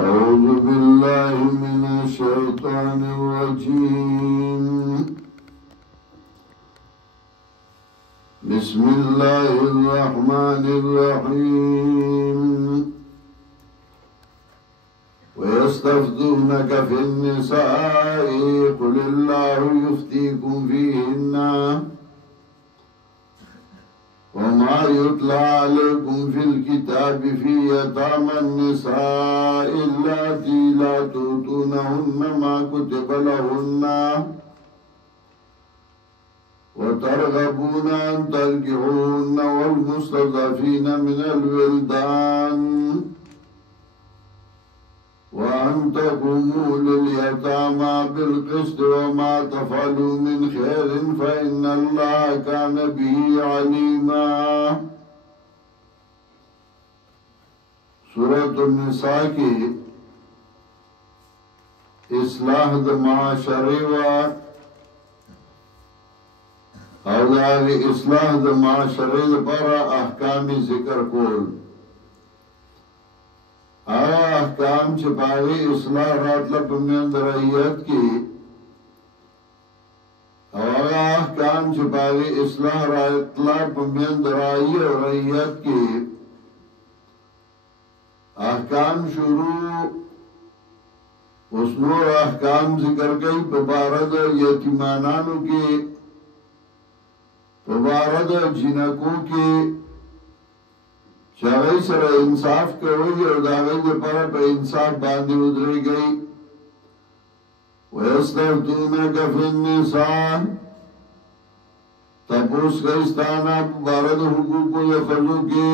أعوذ بالله من الشيطان الرجيم بسم الله الرحمن الرحيم ويستفتونك في النساء قل الله يفتيكم فيهن وما يتلى عليكم في الكتاب في يتامى النساء اللاتي لا تؤتونهن ما كتب لهن وترغبون أن تنكحوهن والمستضعفين من الولدان وأن تقوموا لليتامى بالقسط وما تفعلوا من خير فإن الله كان به عليما. سورة النساء کی اصلاح د معاشره و او داغی اصلاح د معاشره لپاره احکام ذکر کول. احکام چې باغی اصلاح راتله په میند رعیت کې او هغه احکام چې باغی اصلاح راتله په میند رعی او رعیت کې احکام شروع اوس نور احکام ذکر کوي په باره د یتیمانانو کې په باره د جنکو کې چاہی سر انصاف کوئی اور داغی دے پارا پہ انصاف باندی ادھری گئی وَيَسْتَفْتُونَكَ فِي النِّسَاءِ تپوس گئستانا بارد حقوق دے خضو کی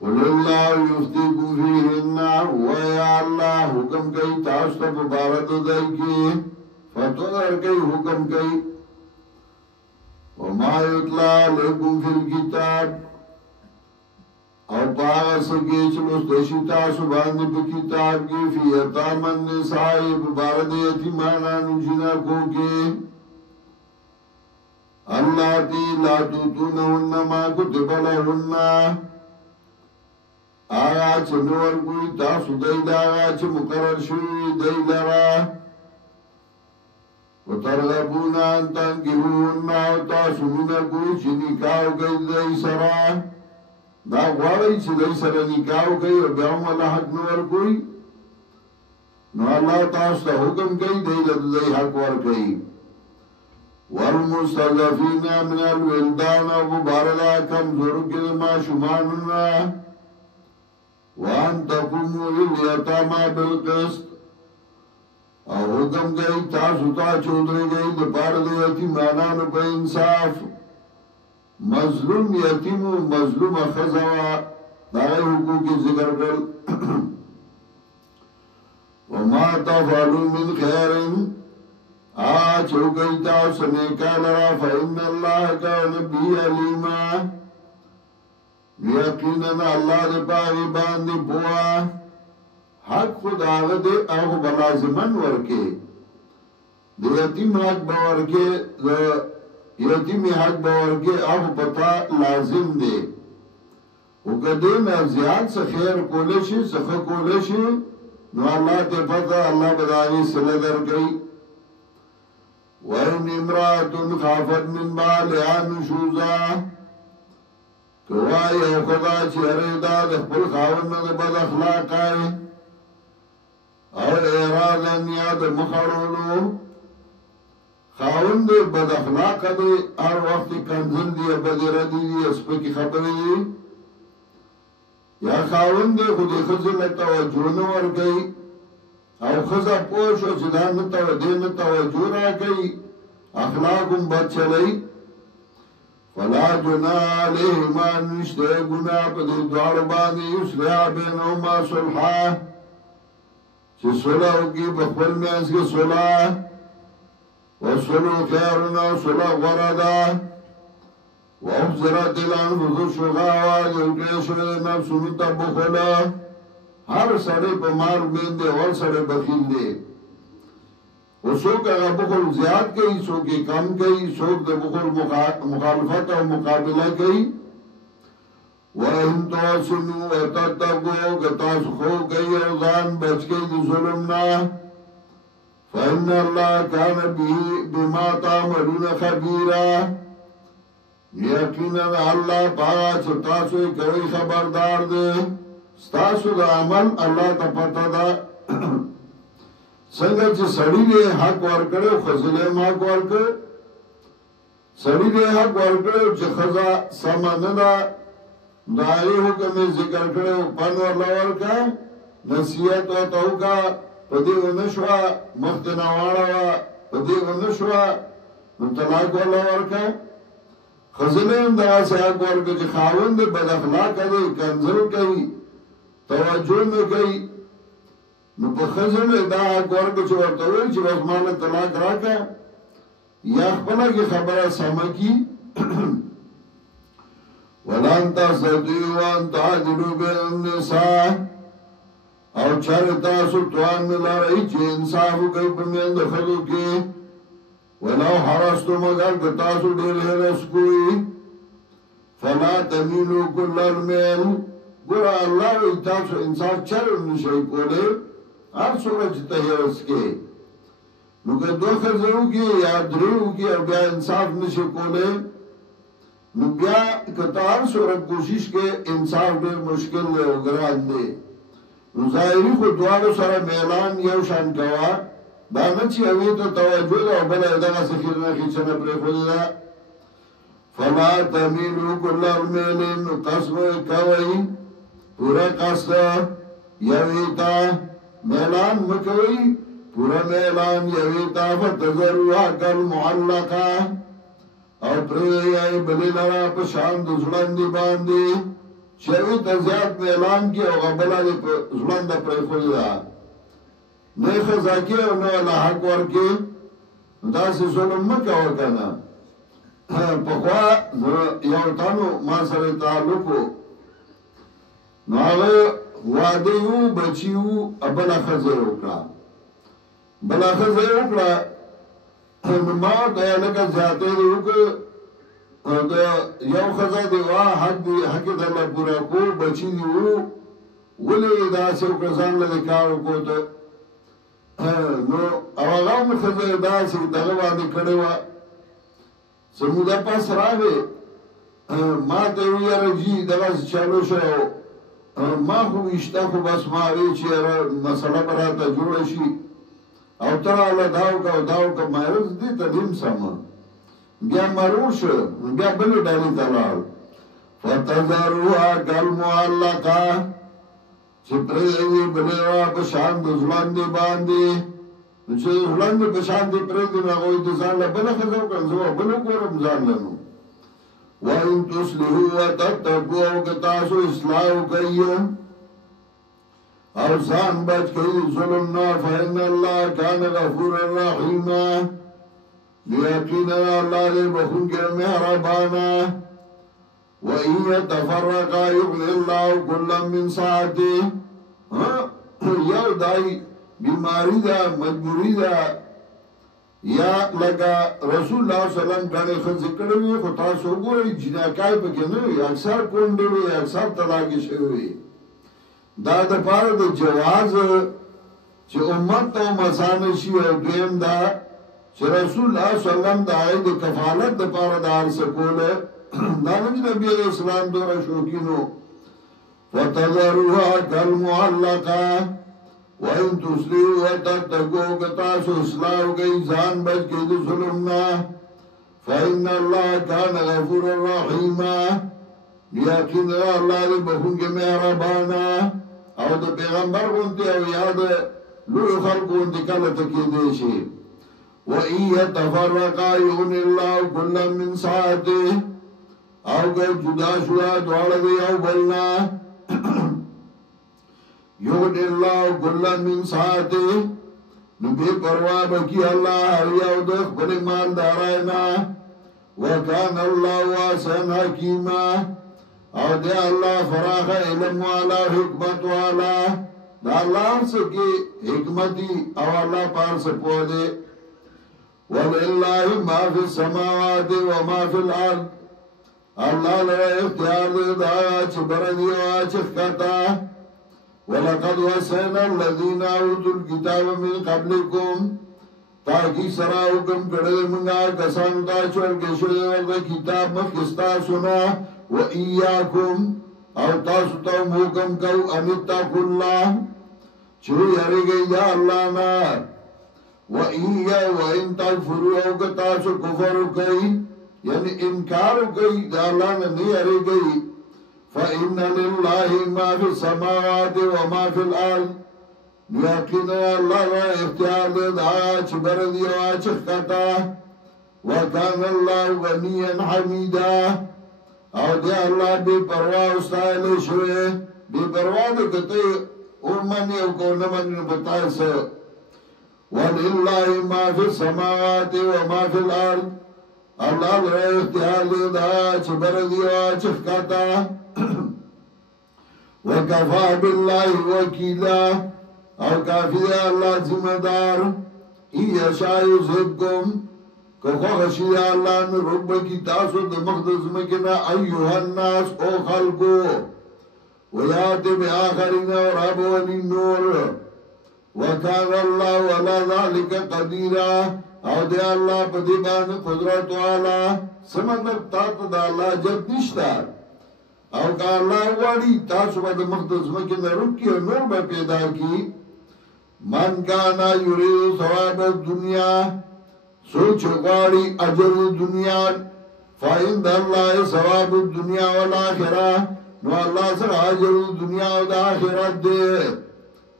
قُلِ اللَّهُ يُفْتِيكُمْ فِيهِنَّ وَيَا اللَّهُ حکم کئی تاستا بارد دے کی فتو در کئی حکم کئی وَمَا يُتْلَى عَلَيْكُمْ فِي الْكِتَابِ او پاگا سکی چلوستشی تاسو باندی پا کتاب کی فی یتام النسائی ببارد یتیمانانو جنکو کی اللہ تی لا توتونہن ما کتب لہن آیا چنور کوئی تاسو دید آیا چه مقرر شوی دید را و ترغبونا انتان گروہن او تاسو منکوی چه نکاو گئی دی سرا دا غواړی چې دای سره نکاح کوي او بیا هم الله حق نور کوي نو الله تاسو ته حکم کوي دی د دې حق ور کوي والمستضعفين من الولدان وبارلا کمزور کې ما شماننا وان تقوموا لليتامى بالقسط او حکم کوي تاسو ته چودري کوي د پاره د یتیمانو په انصاف مظلوم یتیم و مظلوم خزوا دائی حقوقی ذکر کر وما تفعلوا من خیر آج ہو گئی تاو سنیکا لرا فإن اللہ کان بی علیما یقیننا اللہ دے پاگی باندی بوا حق خود آغا دے آغا بلازمن ورکے دے یتیم حق باورکے یتیمی حق باورگی اخو پتا لازم دے او کدین زیاد سا خیر کولشی سخا کولشی نو اللہ تے پتا اللہ بدانی صلح در گئی وَإِنْ اِمْرَاتٌ خَافَتْ مِنْ بَعْلِهَا نُشُوزًا کوائی او خدا چی اریدا دخپل خاون دا بد اخلاق آئے او ارادا نیاد مخارولو خاون دے بد اخلاق دے ہر وقت کنزل دی بدی ردی دی اسپکی خبری دی یا خاون دے خودی خزل توجہ نور گئی او خزا پوشو چدان توجہ را گئی اخلاقم بد چلی فلا جناح علیہما نشتے گناہ پا دی دوار بانی اسلحہ بینہما صلحہ چی صلح کی بخبر میں اس کے صلح وصلو خیرنا صلح وردا وابزرت الانفس الشغاوة یوکیشو نفسونو تا بخلا هر سڑے پا مال بیندے اور سڑے بخیل دے و سوک اگا بخل زیاد کئی سوکی کم کئی سوک دے بخل مخالفت و مقابلہ کئی وَإِن تُحْسِنُوا وَتَتَّقُوا كَتَسْخُوا كَيْ يَوْزَانْ بَچْكَيْ دِ ظُلُمْنَا فَإِنَّ اللَّهَ كَانَ بِمَا تَعْمَلُونَ خَبِيرًا یقینا اللہ پاگا چھتاسو کوئی خبردار دے ستاسو دا عمل اللہ تا پتا دا سنگا چھ سڑی لے حق ورکڑے خزلے حق ورکڑے سڑی لے حق ورکڑے چھ خزا سماندا دائی حکم ذکر کرے پن ورلا ورکا نصیحت و توکا پدی و نشوا مختنوارا پدی و نشوا طلاق ورلا ورکا خزلین دا سے حق ورکا چھ خاوند بد اخلاق دے کنزل کئی توجہ نہ کئی نو په خزل دا ورکا چھ ورطوئی چھ بسمان طلاق راکا یا خپلا کی خبر سمکی وَلَن تَسْتَطِيعُوا أَن تَعْدِلُوا بَيْنَ النِّسَاءِ او چر تاسو توان ملارئی چه انصافو کئی پمیند خدو کی ولو حرستو مگر کتاسو دل حرس کوئی فلا تمینو کل المیل گورا اللہ وی تاسو انصاف چر نشئی کولے ہر سورج تحرس کے نو که دو خزرو کی یا دریو کی او بیا انصاف نشئی کولے نو بیا کتار سورت کوشش کے انصاف دیر مشکل دے و گران دے نو ظاہری خود دوارو سر میلان یو شان کوا دانا چی اوی تو توجہ دا و بلا اداغا سخیرنا خیچنا پر خود دا فلا تمیلو کل المیلین نو قسم کوئی پورا قصد یویتا میلان مکوئی پورا میلان یویتا فتذروها کل معلقا او پریوی آئی بلی لرا پشان دو زلن دی باندی شوی تزیاد میلان کی او غبلا دی زلن دا پری خود دا نی خزاکی او نو اللہ حق ورکی دا سی ظلم مکا ورکنا پخوا یو تانو ما سر تعلقو نو آغا وادیو بچیو بلا خزر اکلا بلا خزر اکلا ما دا لکه زیاده دیو که یو خزا دیوا حق دا اللہ پورا کو بچی دیو ولی دا سیو کسان لده کارو کو تا نو اواغاو می خزا دا سی دغوانی کڑوا سمودا پاس راوی ما تیوی رجی دغا سی چالو شاو ما خوب اشتا خوب اسماوی چی مسئلہ براتا جوڑشی او تر الله داو کا مایرز دی تدیم ساما بیا مروش بیا بلی ڈالی تلال فتذروها کالمعلقا چی پریدی بلیوا بشان دزلان دی باندی چی دزلان دی بشان دی پریدی ناغوی دزان لبلا خزو کنزو بلو گورم زان لنو وَإِن تُصْلِحُوا وَتَتَّقُوا او کتاسو اصلاحو کئیم او سان بچ کئی ظلمنا فإن اللہ کان غفور الرحیم لیقینا اللہ لے بخون کے مہربانا وَإِن يَتَفَرَّقَا يُغْنِ اللَّهُ كُلًّا مِّن سَعَتِهِ یو دائی بیماری دا مجبوری دا یا لگا رسول اللہ صلی اللہ علیہ وسلم کانے خود ذکروی خطا سو گوئی جناکائی پکنوی اکثر کونڈوی اکثر طلاقی شوی دا دا پار دا جواز چه امت تا مسانشی و دویم دا چه رسول اللہ صلی اللہ علیہ وسلم دا آئی دا کفالت دا پار دا عرصکول دا نجی نبی علیہ السلام دورا شوکینو وَتَذَرُوهَا كَالْمُعَلَّقَا وَإِن تُسْلِحُوا وَتَتَّقُوا کتاسو اصلاحو گئی زان بچ گئی دا ظلمنا فَإِنَّ اللَّهَ كَانَ غَفُورًا رَحِيمًا یقین اللہ دے بخون کے مہربانا او دا پیغمبر گونتی او یاد لوی خلق گونتی کلتا کی دیشی وَإِن يَتَفَرَّقَا يُغْنِ اللَّهُ كُلًّا مِّن سَعَتِهِ او گئی جدا شوا دوڑا دی او بلنا يُغْنِ اللَّهُ كُلًّا مِّن سَعَتِهِ نبی پروا بکی اللہ هر یو د خپل مالداراینا وکان الله واسعا حکیما او دی الله فراخ علم والا حکمت والا دا الله سکی حکمتی او الله پار سپو دے وللہ ما فی السماوات و ما فی الارض اللہ لرا اختیار دے دا چھ بردی و چھ خطا وَلَقَدْ وَسَيْنَا الَّذِينَ أُوتُوا الْكِتَابَ مِنْ قَبْلِكُمْ تاکی سرا حکم کردے منگا کسان تا چور کشدے ورد کتاب مخستا سنا وَإِيَّاكُمْ او تاسو تا حکم کو اَمِتَّقُ اللَّهِ چھو یاری گئی دا اللہ نا وَإِن تَغْفِرُوا او کتاسو کفر کئی یعنی انکار کئی دا اللہ نا نہیں یاری گئی فَإِنَّ لِلَّهِ مَا فِي السَّمَاوَاتِ وَمَا فِي الْأَرْضِ یقین اللہ را اختیار دے دا چھ بردی و چھ خطا وَكَانَ اللَّهُ غَنِيًّا حَمِيدًا او دے اللہ بے پرواہ استائل شوئے بے پرواہ دے کتے امانی او کو نمانی بتائے سے وَلِلَّهِ مَا فِي السَّمَاوَاتِ وَمَا فِي الْأَرْضِ اللہ را اختیار دے دا چھ بردی و چھ خطا وَكَفَى بِاللَّهِ وَكِيلًا او کافی دے اللہ ذمہ دار ایشا یذہبکم کو خوشی اللہ نے رب کی تاسو د مقدس مکنا ایها الناس او خلقو ویات بآخرین اور ابوان النور وکان اللہ ولا ذالک قدیرا او دے اللہ پدیبان قدرت والا سمندر تات دا اللہ جب نشتا او کا اللہ واری تاسو با دا مقدس مکنا رکی اور نور با پیدا کی من کانا یرید ثواب الدنیا سوچ غاری اجر دنیا فائند اللہ ثواب الدنیا والآخرہ نو اللہ سر اجر دنیا والآخرت دے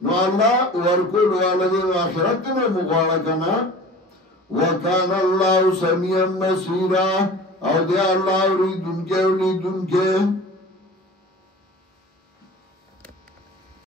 نو اللہ ورکل والدین آخرت نے مغارکنا وکان اللہ سمیعا بصیرا او دے اللہ ارید ان کے